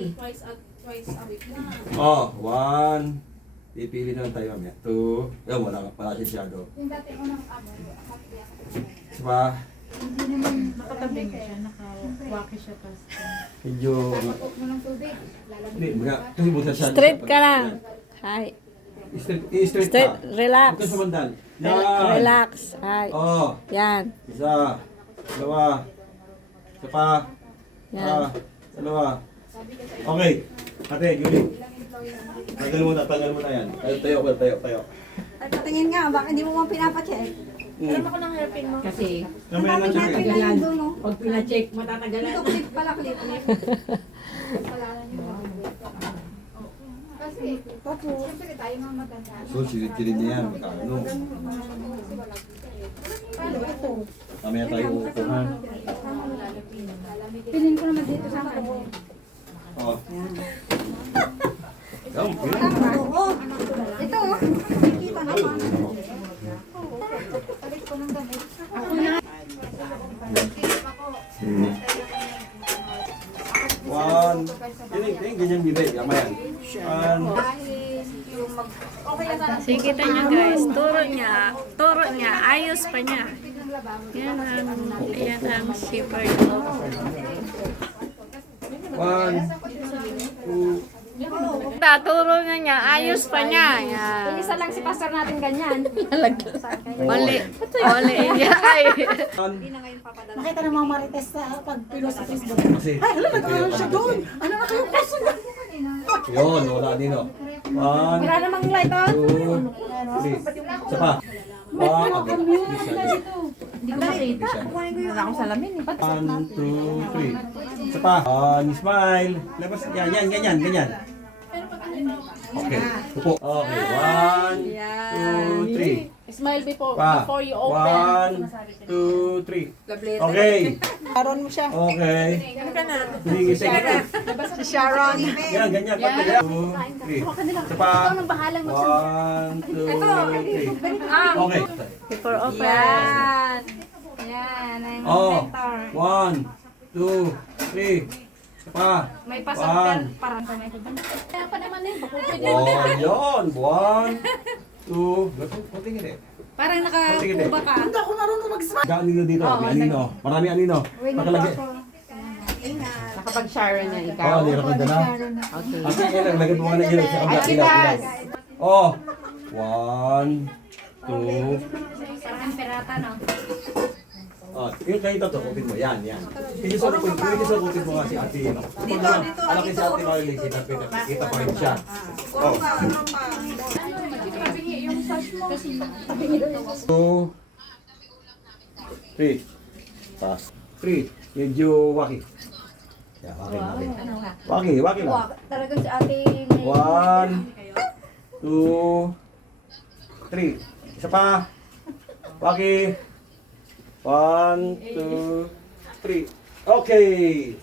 Twice a week na. Oh, 1. Pipili na lang tayo mamaya. 2. Yan, wala siya shadow. Yung dati unang Isa pa. hindi naman Nakatabi siya, nakawaki siya tapos. Medyo... Kapag mo ng tubig, lalagyan Hindi, mo mga... pa. Kasi buta siya. Straight ka lang. Hi. Straight Straight, ka. relax. Huwag ka sumandal. Yan. Relax. Hi. Oh. Yan. Isa. Dalawa. Isa pa. Yan. Dalawa. Okay. Ate, Guli. Tagal mo na yan. Tayo. Ay, patingin nga, bakit hindi mo mo pinapacheck? Alam ako ng hairpin mo. Kasi, Kamaya lang siya. Happy na yun doon, no? pag pina-check, matatagalan. Dito, clip pala, clip. Palaran yung mga kasi, siyempre tayo mga matanda. So, silid-silid niya yan. Ano? Paano ito? Kamaya tayo uupuhan. Pinin ko naman dito sa akin. Oh. Yan, Oo. Ito, oh. Nakikita naman. Palit ko ng damit. One. Yan, ganyan bibig. Kamaya. One. Dahil yung okay na sana. Sige, kita nyo guys. Turo niya. Ayos pa niya. Ng lababo. Yan ang shipper. One. Two. Turo niya. Ayos pa niya. Yan. Isa lang si pastor natin ganyan. Mali. Mali. Ay. One. Nakita ng mga marites sa pag pinost sa Facebook. Kasi. Nag-aaral siya doon. Ano na kayo kaso na? Yun, wala din o. One. Wala namang light, oh. 2. 3. Isa pa. One. Hindi ko makita. Wala akong salamin eh. 1, 2, 3. Isa pa. Smile. Labas. Yan, ganyan. Okay. Upo. Okay. 1, 2, 3. Smile before Pa. you open. 1, 2, 3. Okay. Sharon mo siya. Okay. Ano ka na? Humingising. Si Sharon. Yan, ganyan. Pagkaya. 2, 3. Isa pa. Ikaw nang bahalang 1, 2, 3. Okay. Before open. Yan. Yan, ang Oh. mentor. 1, 2, 3. Isa pa. May 1. pasapel para sa Kaya pa naman eh. Oh, yun. 1, 2. Kunti gini. Parang nakakuba ka. Hindi ako marunong mag-smile. Ang anino dito. May anino. Marami anino. Nakalagay. Nakapag Sharon niya ikaw. Oh, nirakan ka na. Okay. Ate, ilang. Lagay mo nga na ilaw. Sa kabila. Ilaw. Oh. 1, 2. Parang perata, no? Oh, yung kayo ito, kupin mo. Yan. Pinisokupin mo nga si ate. Dito. Alaki si ate Marley. Kita pa rin siya. Oh. 2, 3. Pass. 3. Medyo waki. Yeah, waki lang. Talagang si ate may... 1, 2, 3. Isa pa. Waki. 1, 2, 3. Okay.